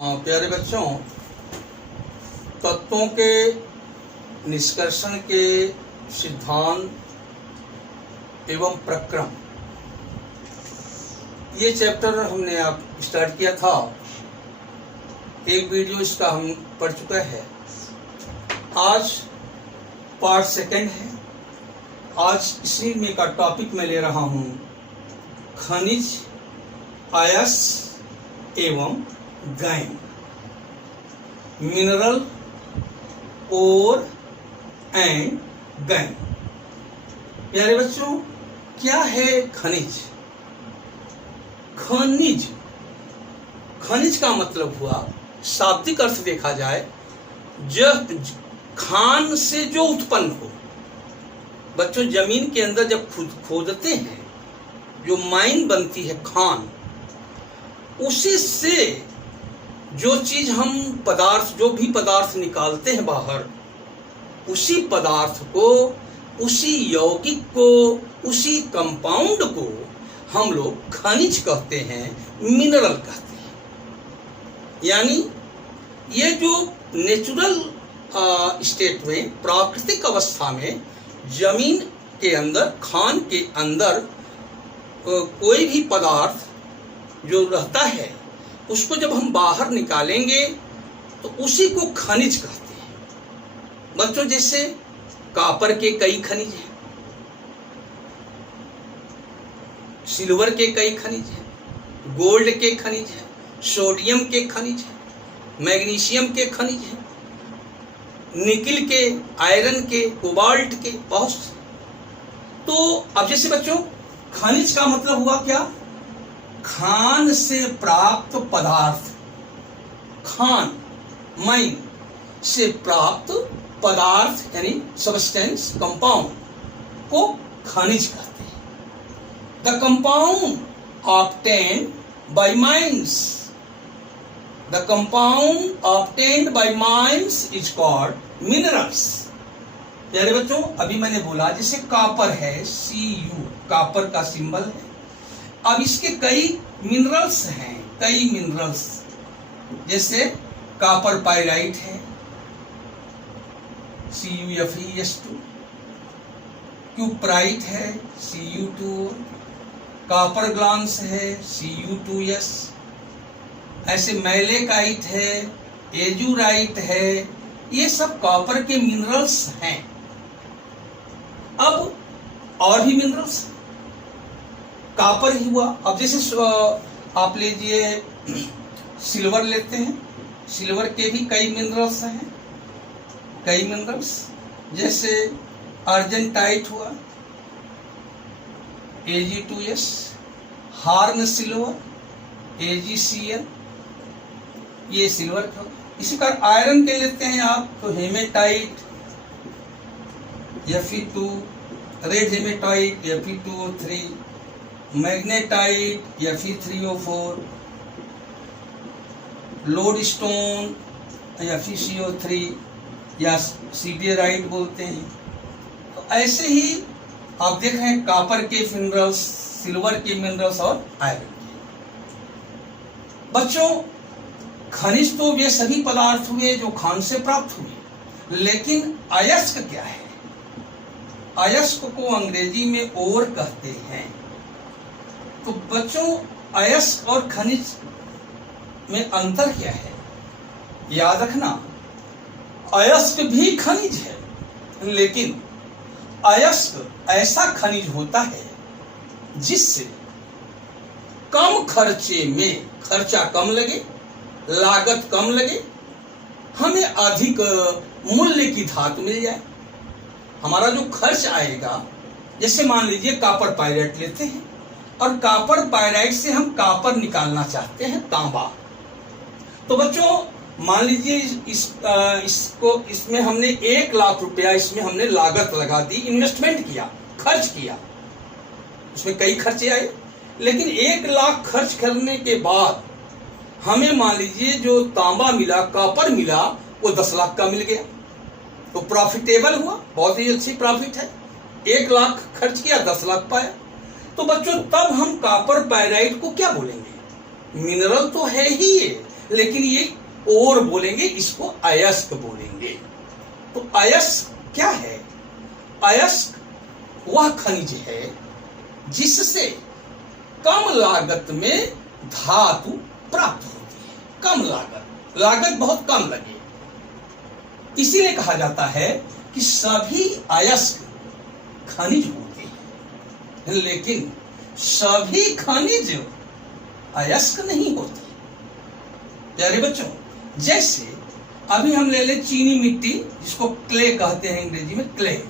प्यारे बच्चों, तत्वों के निष्कर्षण के सिद्धांत एवं प्रक्रम, ये चैप्टर हमने आप स्टार्ट किया था। एक वीडियो इसका हम पढ़ चुका है। आज पार्ट सेकंड है। आज इसी में का टॉपिक मैं ले रहा हूँ खनिज, अयस्क एवं gangue, mineral ore and gangue. प्यारे बच्चों, क्या है खनिज? खनिज का मतलब हुआ, शाब्दिक अर्थ देखा जाए, जब खान से जो उत्पन्न हो। बच्चों, जमीन के अंदर जब खोदते हैं, जो माइन बनती है खान, उसी से जो चीज हम पदार्थ, जो भी पदार्थ निकालते हैं बाहर, उसी पदार्थ को, उसी यौगिक को, उसी कंपाउंड को हम लोग खनिज कहते हैं, मिनरल कहते हैं। यानी ये जो नेचुरल स्टेट में, प्राकृतिक अवस्था में, जमीन के अंदर, खान के अंदर कोई भी पदार्थ जो रहता है, उसको जब हम बाहर निकालेंगे तो उसी को खनिज कहते हैं। बच्चों, जैसे कॉपर के कई खनिज हैं, सिल्वर के कई खनिज हैं, गोल्ड के खनिज हैं, सोडियम के खनिज हैं, मैग्नीशियम के खनिज हैं, निकिल के, आयरन के, कोबाल्ट के, बहुत। तो अब जैसे बच्चों, खनिज का मतलब हुआ क्या? खान से प्राप्त पदार्थ, खान, माइन से प्राप्त पदार्थ यानी सब्सटेंस, कंपाउंड को खनिज कहते हैं। The compound obtained by mines, the compound obtained by mines is called minerals. प्यारे बच्चों, अभी मैंने बोला जैसे कॉपर है, Cu, कॉपर का सिंबल है। अब इसके कई मिनरल्स हैं, कई मिनरल्स, जैसे कॉपर पाइराइट है, CuFeS2, क्यूप्राइट है, Cu2, कॉपर ग्लांस है, Cu2S, ऐसे मैलेकाइट है, एजुराइट है, ये सब कॉपर के मिनरल्स हैं। अब और भी मिनरल्स, कॉपर ही हुआ। अब जैसे आप लीजिए सिल्वर लेते हैं, सिल्वर के भी कई मिनरल्स हैं, कई मिनरल्स, जैसे अर्जेंटाइट हुआ, Ag2S, हार्न सिल्वर, AgCl, ये सिल्वर का। इसी प्रकार आयरन के लेते हैं आप तो hematite, Fe2, red hematite, Fe2O3, magnetite, Fe3O4, lodestone, FeCO3 या सीडियराइट बोलते हैं। तो ऐसे ही आप देख रहे हैं कॉपर के मिनरल्स, सिल्वर के मिनरल्स और आयरन के। बच्चों, खनिज तो वे सभी पदार्थ हुए जो खान से प्राप्त हुए, लेकिन अयस्क क्या है? अयस्क को अंग्रेजी में ओर कहते हैं। तो बच्चों, अयस्क और खनिज में अंतर क्या है? याद रखना, अयस्क भी खनिज है, लेकिन अयस्क ऐसा खनिज होता है जिससे कम खर्चे में, खर्चा कम लगे, लागत कम लगे, हमें अधिक मूल्य की धातु मिल जाए। हमारा जो खर्च आएगा, जैसे मान लीजिए कॉपर पाइराइट लेते हैं और कॉपर पाइराइट से हम कॉपर निकालना चाहते हैं, तांबा। तो बच्चों, मान लीजिए इसमें हमने 1 लाख रुपया, इसमें हमने लागत लगा दी, इन्वेस्टमेंट किया, खर्च किया, उसमें कई खर्चे आए, लेकिन 1 लाख खर्च करने के बाद हमें मान लीजिए जो तांबा मिला, कॉपर मिला, वो 10 लाख का मिल गया। तो प्रॉफिटेबल हुआ, बहुत ही अच्छी प्रॉफिट है। 1 लाख खर्च किया, 10 लाख पाया। तो बच्चों, तब हम कॉपर पाइराइट को क्या बोलेंगे? मिनरल तो है ही ये, लेकिन ये और बोलेंगे, इसको अयस्क बोलेंगे। तो अयस्क क्या है? अयस्क वह खनिज है जिससे कम लागत में धातु प्राप्त होती है। कम लागत बहुत कम लगे, इसीलिए कहा जाता है कि सभी अयस्क खनिज होते हैं, लेकिन सभी खनिज अयस्क नहीं होते। प्यारे बच्चों, जैसे अभी हम ले लें चीनी मिट्टी, जिसको क्ले कहते हैं अंग्रेजी में, क्ले।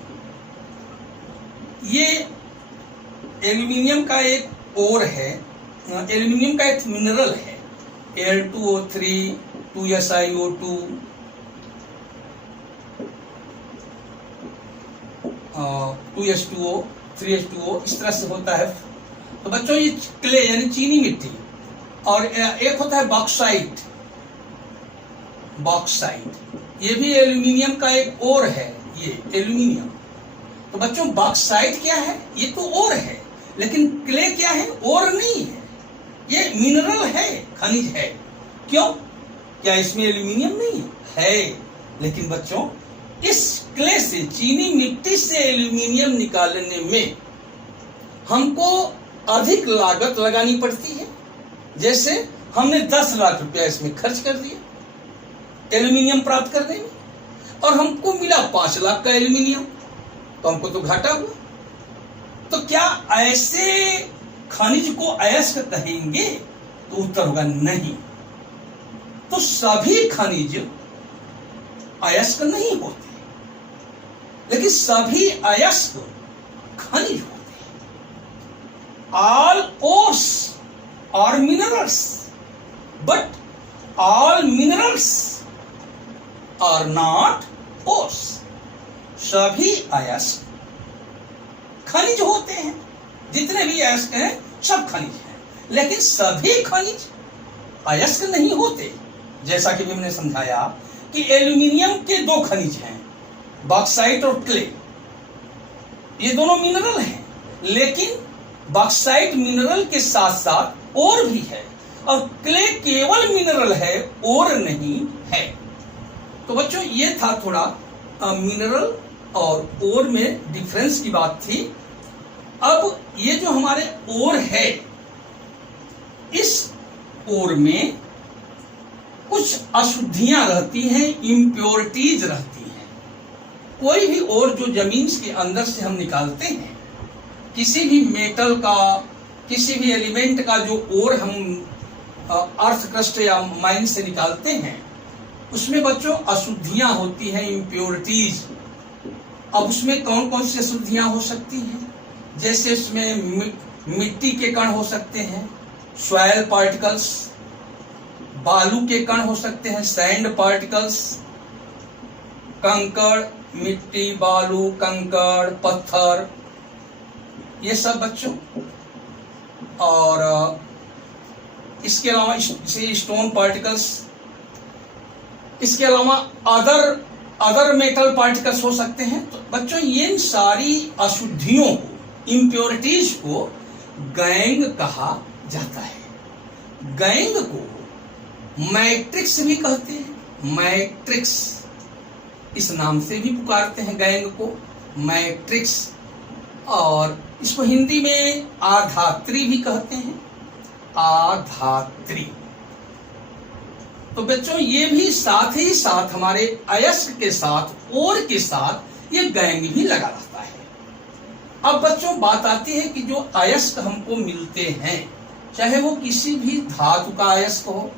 ये एल्यूमिनियम का एक ओर है, एल्यूमिनियम का एक मिनरल है, Al2O3, 2SiO2, 2H2O, 3H2O, इस तरह से होता है। तो बच्चों ये क्ले यानी चीनी मिट्टी, और एक होता है बॉक्साइट। ये भी एल्यूमिनियम का एक ओर है, ये एल्यूमिनियम। तो बच्चों बॉक्साइट क्या है? ये तो ओर है, लेकिन क्ले क्या है? ओर नहीं है, ये मिनरल है, खनिज है। क्यों? क्या इसमें एल्यूमिनियम नहीं है? लेकिन बच्चों इस क्ले से, चीनी मिट्टी से एल्यूमिनियम निकालने में हमको अधिक लागत लगानी पड़ती है। जैसे हमने 10 लाख रुपया इसमें खर्च कर दिया एल्यूमिनियम प्राप्त करने में, और हमको मिला 5 लाख का एल्यूमिनियम, तो हमको तो घाटा हुआ। तो क्या ऐसे खनिज को अयस्क कहेंगे? तो उत्तर होगा नहीं। तो सभी खनिज अयस्क नहीं होते, लेकिन सभी अयस्क खनिज होते हैं। All ores are minerals, but all minerals are not ores. सभी अयस्क खनिज होते हैं, जितने भी अयस्क हैं सब खनिज हैं, लेकिन सभी खनिज अयस्क नहीं होते। जैसा कि हमने समझाया कि एल्यूमिनियम के 2 खनिज हैं, बॉक्साइट और क्ले। ये दोनों मिनरल हैं, लेकिन बॉक्साइट मिनरल के साथ साथ और भी है, और क्ले केवल मिनरल है, और नहीं है। तो बच्चों ये था थोड़ा मिनरल और ओर में डिफरेंस की बात थी। अब ये जो हमारे ओर है, इस ओर में कुछ अशुद्धियां रहती हैं, इम्प्योरिटीज रहती हैं। कोई भी ओर जो जमीन के अंदर से हम निकालते हैं, किसी भी मेटल का, किसी भी एलिमेंट का जो ओर हम अर्थ क्रस्ट या माइन से निकालते हैं, उसमें बच्चों अशुद्धियां होती हैं, इम्प्योरिटीज। अब उसमें कौन कौन सी अशुद्धियां हो सकती हैं? जैसे उसमें मिट्टी के कण हो सकते हैं, सॉइल पार्टिकल्स, बालू के कण हो सकते हैं, सैंड पार्टिकल्स, कंकड़, मिट्टी, बालू, कंकड़, पत्थर, ये सब बच्चों। और इसके अलावा स्टोन पार्टिकल्स, इसके अलावा अदर मेटल पार्टिकल्स हो सकते हैं। तो बच्चों ये सारी अशुद्धियों को, इम्प्योरिटीज को गैंग कहा जाता है। गैंग को मैट्रिक्स भी कहते हैं, मैट्रिक्स इस नाम से भी पुकारते हैं गैंग को, मैट्रिक्स। और इसको हिंदी में आधात्री भी कहते हैं, आधात्री। तो बच्चों ये भी साथ ही साथ हमारे अयस्क के साथ, ओर के साथ ये गैंग भी लगा रहता है। अब बच्चों बात आती है कि जो अयस्क हमको मिलते हैं, चाहे वो किसी भी धातु का अयस्क हो,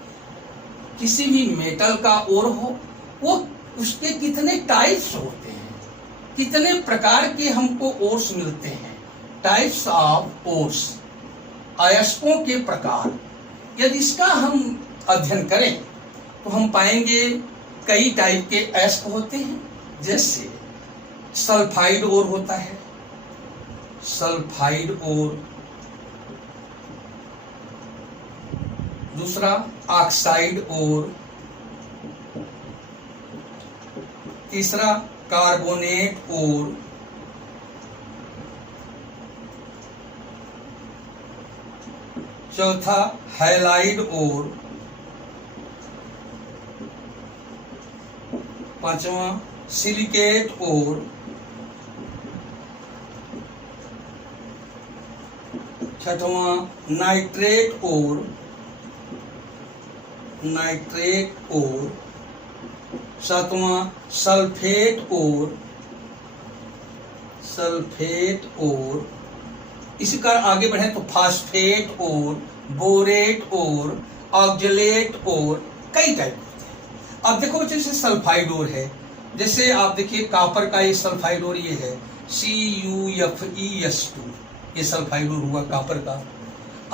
किसी भी मेटल का ओर हो, वो उसके कितने टाइप्स होते हैं, कितने प्रकार के हमको ओर्स मिलते हैं। टाइप्स ऑफ ओर्स, अयस्कों के प्रकार। यदि इसका हम अध्ययन करें तो हम पाएंगे कई टाइप के अयस्क होते हैं। जैसे सल्फाइड ओर होता है, सल्फाइड ओर। दूसरा ऑक्साइड ओर। तीसरा कार्बोनेट ओर। चौथा हैलाइड ओर। पांचवा सिलिकेट और छठवां नाइट्रेट और सातवां सल्फेट और इसी कारण आगे बढ़े तो फास्फेट और बोरेट और ऑक्जेलेट और कई टाइप होते हैं। अब देखो जैसे सल्फाइडोर है, जैसे आप देखिए कॉपर का ये सल्फाइडोर ये है CuFeS2, ये सल्फाइडोर हुआ कॉपर का।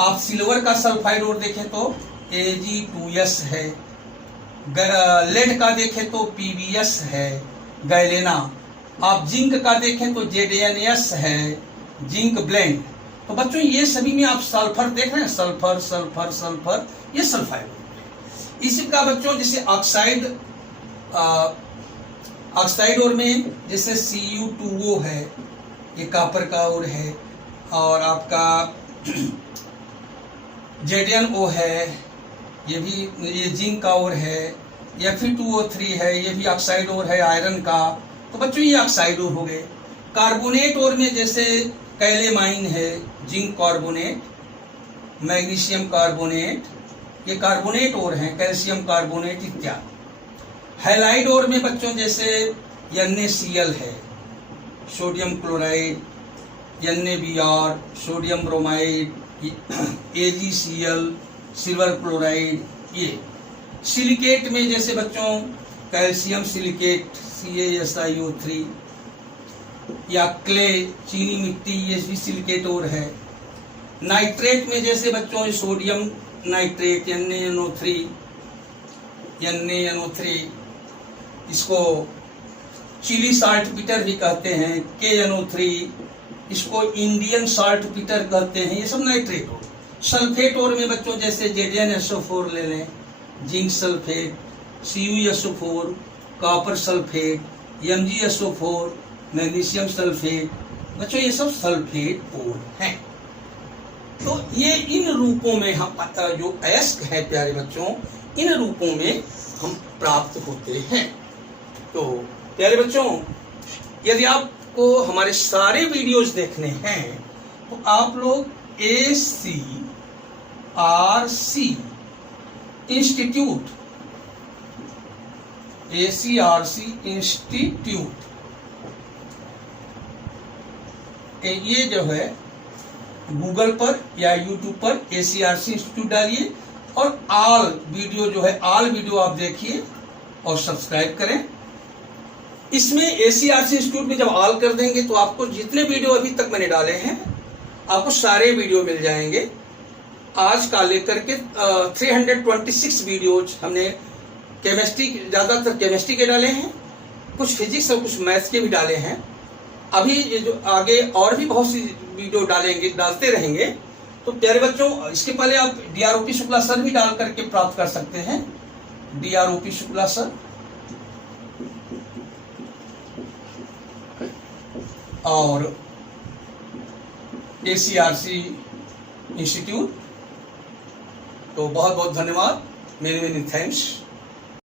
आप सिल्वर का सल्फाइडोर देखें तो Ag2S है, लेड का देखें तो PbS है, गैलेना। आप जिंक का देखें तो ZnS है, जिंक ब्लेंड। तो बच्चों ये सभी में आप सल्फर देख रहे हैं, सल्फर सल्फर सल्फर, ये सल्फाइड। इसी का बच्चों जैसे ऑक्साइड और में जैसे Cu2O है, ये कॉपर का और है, और आपका ZnO है, ये भी ये जिंक का और है, Fe2O3 है, ये भी ऑक्साइड और है आयरन का। तो बच्चों ये ऑक्साइड और हो गए। कार्बोनेट और में जैसे कैलेमाइन है, जिंक कार्बोनेट, मैग्नीशियम कार्बोनेट, ये कार्बोनेट और हैं, कैल्शियम कार्बोनेट इत्यादि। हैलाइड और में बच्चों जैसे NaCl है, sodium chloride, NaBr, sodium bromide, AgCl, silver chloride. ये सिलिकेट में जैसे बच्चों कैल्शियम सिलिकेट CaSiO3, या क्ले चीनी मिट्टी, ये भी सिलिकेट और है। नाइट्रेट में जैसे बच्चों सोडियम नाइट्रेट NaNO3, इसको चिली साल्ट पीटर भी कहते हैं, KNO3, इसको इंडियन साल्ट पीटर कहते हैं, ये सब नाइट्रेट और। सल्फेट और में बच्चों जैसे ZnSO4 ले लें, zinc sulphate, CuSO4, copper sulphate, MgSO4, magnesium sulphate. बच्चों ये सब सल्फेट और हैं। तो ये इन रूपों में हम जो अयस्क है प्यारे बच्चों, इन रूपों में हम प्राप्त होते हैं। तो प्यारे बच्चों, यदि आपको हमारे सारे वीडियोस देखने हैं तो आप लोग ACRC इंस्टीट्यूट, ये जो है गूगल पर या यूट्यूब पर ACRC इंस्टीट्यूट डालिए और ऑल वीडियो जो है, ऑल वीडियो आप देखिए और सब्सक्राइब करें। इसमें ACRC इंस्टीट्यूट में जब ऑल कर देंगे तो आपको जितने वीडियो अभी तक मैंने डाले हैं, आपको सारे वीडियो मिल जाएंगे। आज का लेकर के 326 वीडियोज हमने केमिस्ट्री, ज़्यादातर केमिस्ट्री के डाले हैं, कुछ फिजिक्स और कुछ मैथ्स के भी डाले हैं। अभी ये जो आगे और भी बहुत सी वीडियो डालते रहेंगे। तो प्यारे बच्चों, इसके पहले आप DROP शुक्ला सर भी डाल करके प्राप्त कर सकते हैं, DROP शुक्ला सर, और ACRC इंस्टीट्यूट। तो बहुत बहुत धन्यवाद, मेनी मेनी थैंक्स।